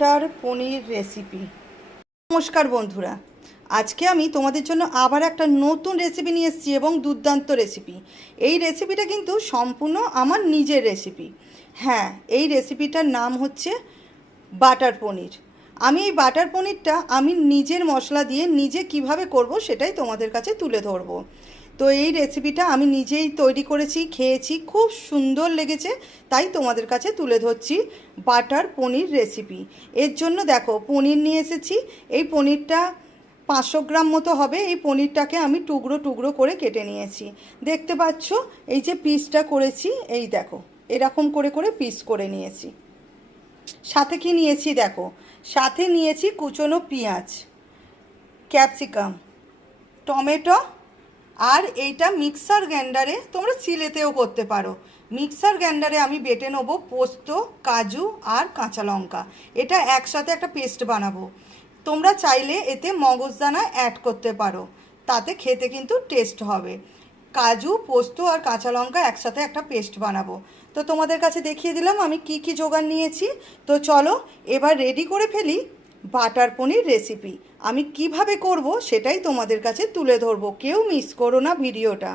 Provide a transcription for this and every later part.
Butter পনির recipe. নমস্কার বন্ধুরা, আজকে আমি তোমাদের জন্য আবার একটা নতুন রেসিপি নিয়ে এসেছি এবং দুর্দান্ত রেসিপি। এই রেসিপিটা কিন্তু সম্পূর্ণ আমার নিজের রেসিপি। হ্যাঁ, এই রেসিপিটার নাম হচ্ছে বাটার পনির। আমি এই বাটার পনিরটা আমি নিজের মশলা দিয়ে নিজে কিভাবে করব সেটাই তোমাদের কাছে তুলে ধরবো। তো এই রেসিপিটা আমি নিজেই তৈরি করেছি, খেয়েছি, খুব সুন্দর লেগেছে, তাই তোমাদের কাছে তুলে ধরছি বাটার পনির রেসিপি। এর জন্য দেখো পনির নিয়ে এসেছি। এই পনিরটা 500 গ্রাম মতো হবে। এই পনিরটাকে আমি টুকরো টুকরো করে কেটে নিয়েছি। দেখতে পাচ্ছ এই যে পিসটা করেছি, এই দেখো এরকম করে করে পিস করে নিয়েছি। সাথে কি নিয়েছি দেখো, সাথে নিয়েছি কুচনো পেঁয়াজ, ক্যাপসিকাম, টমেটো, আর এইটা মিক্সার গ্রাইন্ডারে, তোমরা শিলেতেও করতে পারো। মিক্সার গ্রাইন্ডারে আমি বেটে নেবো পোস্ত, কাজু আর কাঁচা লঙ্কা। এটা একসাথে একটা পেস্ট বানাবো। তোমরা চাইলে এতে মগজদানা অ্যাড করতে পারো, তাতে খেতে কিন্তু টেস্ট হবে। কাজু, পোস্ত আর কাঁচা লঙ্কা একসাথে একটা পেস্ট বানাবো। তো তোমাদের কাছে দেখিয়ে দিলাম আমি কি কি জোগাড় নিয়েছি। তো চলো এবার রেডি করে ফেলি বাটার পনির রেসিপি। আমি কিভাবে করব সেটাই তোমাদের কাছে তুলে ধরবো, কেউ মিস করো না ভিডিওটা।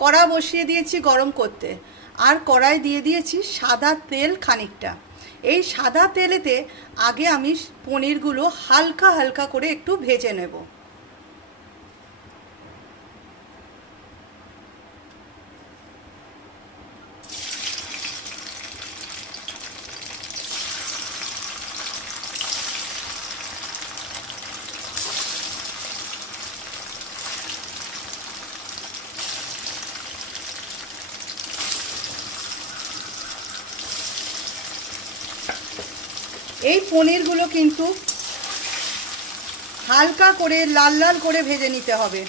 কড়া বসিয়ে দিয়েছি গরম করতে, আর কড়াই দিয়ে দিয়েছি সাদা তেল খানিকটা। এই সাদা তেলেতে আগে আমি পনিরগুলো হালকা হালকা করে একটু ভেজে নেব। এই পনিরগুলো কিন্তু হালকা করে লাল লাল করে ভেজে নিতে হবে।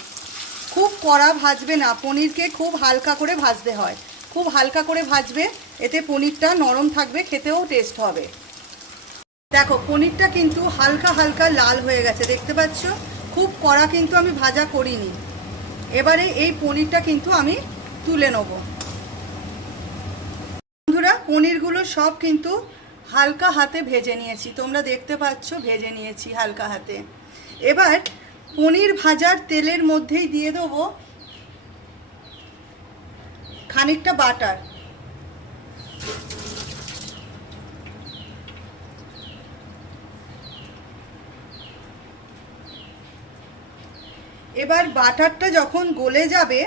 খুব কড়া ভাজবে না, পনিরকে খুব হালকা করে ভাজতে হয়। খুব হালকা করে ভাজবে, এতে পনিরটা নরম থাকবে, খেতেও টেস্ট হবে। দেখো পনিরটা কিন্তু হালকা হালকা লাল হয়ে গেছে, দেখতে পাচ্ছ? খুব কড়া কিন্তু আমি ভাজা করিনি। এবারে এই পনিরটা কিন্তু আমি তুলে নেব। বন্ধুরা, পনিরগুলো সব কিন্তু হালকা হাতে ভেজে নিয়েছি, তোমরা দেখতে পাচ্ছ ভেজে নিয়েছি হালকা হাতে। এবার পনির ভাজার তেলের মধ্যেই দিয়ে দেবো খানিকটা বাটার। এবার বাটারটা যখন গলে যাবে,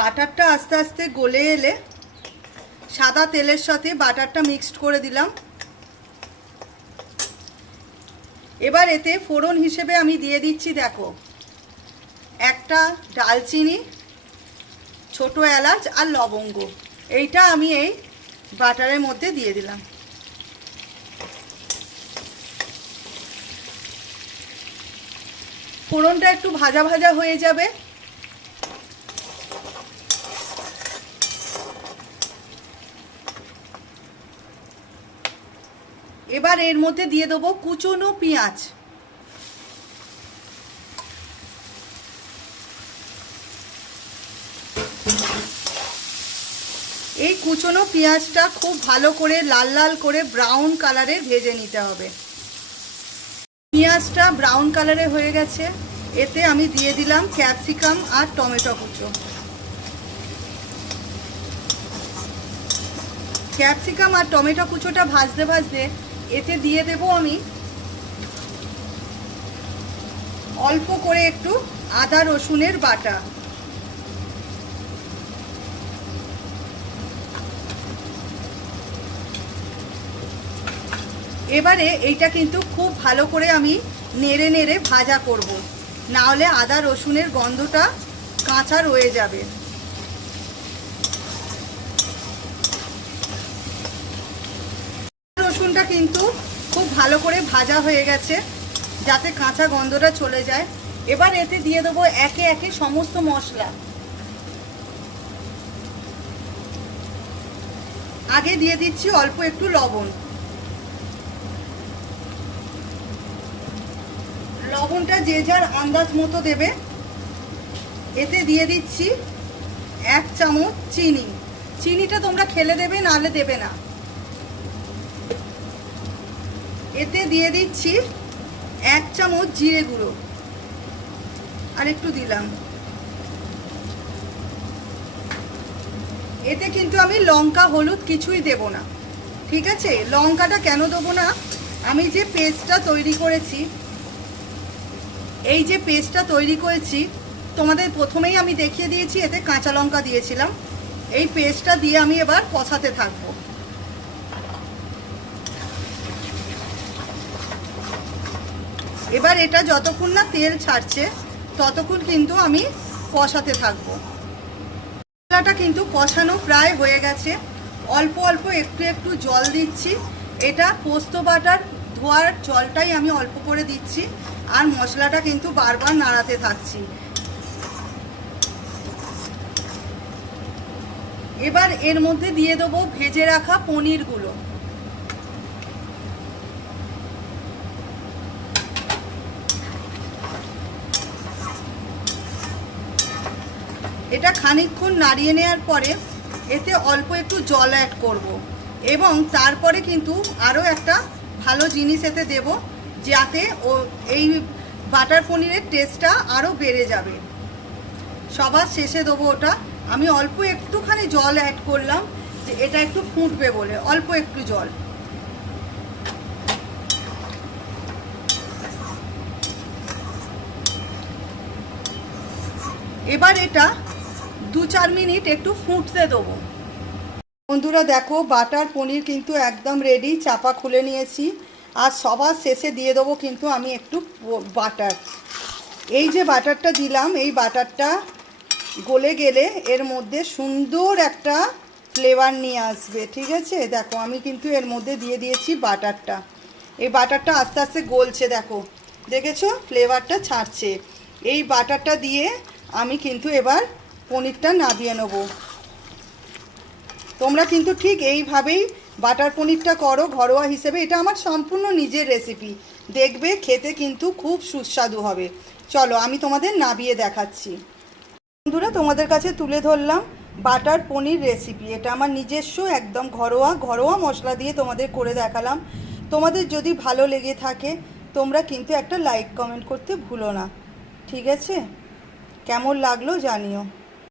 বাটারটা আস্তে আস্তে গলে এলে সাদা তেলের সাথে বাটারটা মিক্সড করে দিলাম। এবার এতে ফোড়ন হিসেবে আমি দিয়ে দিচ্ছি দেখো একটা ডালচিনি, ছোট এলাচ আর লবঙ্গ। এইটা আমি এই বাটারের মধ্যে দিয়ে দিলাম। ফোড়নটা একটু ভাজা ভাজা হয়ে যাবে। এবার এর মধ্যে দিয়ে দেবো কুচনো পেঁয়াজ। এই কুচনো পেঁয়াজটা খুব ভালো করে লাল লাল করে ব্রাউন কালারে ভেজে নিতে হবে। পেঁয়াজটা ব্রাউন কালারে হয়ে গেছে, এতে আমি দিয়ে দিলাম ক্যাপসিকাম আর টমেটো কুচো। ক্যাপসিকাম আর টমেটো কুচোটা ভাজতে ভাজতে এতে দিয়ে দেব আমি অল্প করে একটু আদা রসুনের বাটা। এবারে এইটা কিন্তু খুব ভালো করে আমি নেড়ে নেড়ে ভাজা করব, না হলে আদা রসুনের গন্ধটা কাঁচা রয়ে যাবে। রসুনটা কিন্তু খুব ভালো করে ভাজা হয়ে গেছে, যাতে কাঁচা গন্ধটা চলে যায়। এবার এতে দিয়ে দেবো একে একে সমস্ত মশলা। আগে দিয়ে দিচ্ছি অল্প একটু লবণ। লবণটা যে যার আন্দাজ মতো দেবে। এতে দিয়ে দিচ্ছি 1 চামচ চিনি। চিনিটা তোমরা খেলে দেবে, নাহলে দেবে না। এতে দিয়ে দিচ্ছি 1 চামচ জিরে গুঁড়ো, আর একটু দিলাম। এতে কিন্তু আমি লঙ্কা হলুদ কিছুই দেব না, ঠিক আছে? লঙ্কাটা কেন দেবো না, আমি যে পেস্টটা তৈরি করেছি, এই যে পেস্টটা তৈরি করেছি তোমাদের প্রথমেই আমি দেখিয়ে দিয়েছি, এতে কাঁচা লঙ্কা দিয়েছিলাম। এই পেস্টটা দিয়ে আমি এবার কষাতে থাকবো। এবার এটা যতক্ষণ না তেল ছাড়ছে ততক্ষণ কিন্তু আমি কষাতে থাকবো। মশলাটা কিন্তু কষানো প্রায় হয়ে গেছে। অল্প অল্প একটু একটু জল দিচ্ছি। এটা পোস্ত বাটার ধোয়ার জলটাই আমি অল্প করে দিচ্ছি, আর মশলাটা কিন্তু বারবার নাড়াতে থাকছি। এবার এর মধ্যে দিয়ে দেবো ভেজে রাখা পনিরগুলো। এটা খানিকক্ষণ নাড়িয়ে নেওয়ার পরে এতে অল্প একটু জল অ্যাড করব, এবং তারপরে কিন্তু আরও একটা ভালো জিনিস এতে দেব, যাতে এই বাটার পনিরের টেস্টটা আরও বেড়ে যাবে। সবার শেষে দেবো ওটা। আমি অল্প একটুখানি জল অ্যাড করলাম, যে এটা একটু ফুটবে বলে, অল্প একটু জল। এবার এটা 2-4 মিনিট একটু ফুটতে দেবো। বন্ধুরা দেখো, বাটার পনির কিন্তু একদম রেডি। চাপা খুলে নিয়েছি, আর সবার শেষে দিয়ে দেবো কিন্তু আমি একটু বাটার। এই যে বাটারটা দিলাম, এই বাটারটা গলে গেলে এর মধ্যে সুন্দর একটা ফ্লেভার নিয়ে আসবে, ঠিক আছে? দেখো আমি কিন্তু এর মধ্যে দিয়ে দিয়েছি বাটারটা। এই বাটারটা আস্তে আস্তে গলছে, দেখো, দেখেছো ফ্লেভারটা ছাড়ছে। এই বাটারটা দিয়ে আমি কিন্তু এবার পনিরটা নামিয়ে নেবো। তোমরা কিন্তু ঠিক এইভাবেই বাটার পনিরটা করো ঘরোয়া হিসেবে। এটা আমার সম্পূর্ণ নিজের রেসিপি, দেখবে খেতে কিন্তু খুব সুস্বাদু হবে। চলো আমি তোমাদের নামিয়ে দেখাচ্ছি। বন্ধুরা, তোমাদের কাছে তুলে ধরলাম বাটার পনির রেসিপি। এটা আমার নিজস্ব একদম ঘরোয়া মশলা দিয়ে তোমাদের করে দেখালাম। তোমাদের যদি ভালো লেগে থাকে তোমরা কিন্তু একটা লাইক কমেন্ট করতে ভুলো না, ঠিক আছে? কেমন লাগলো জানিও।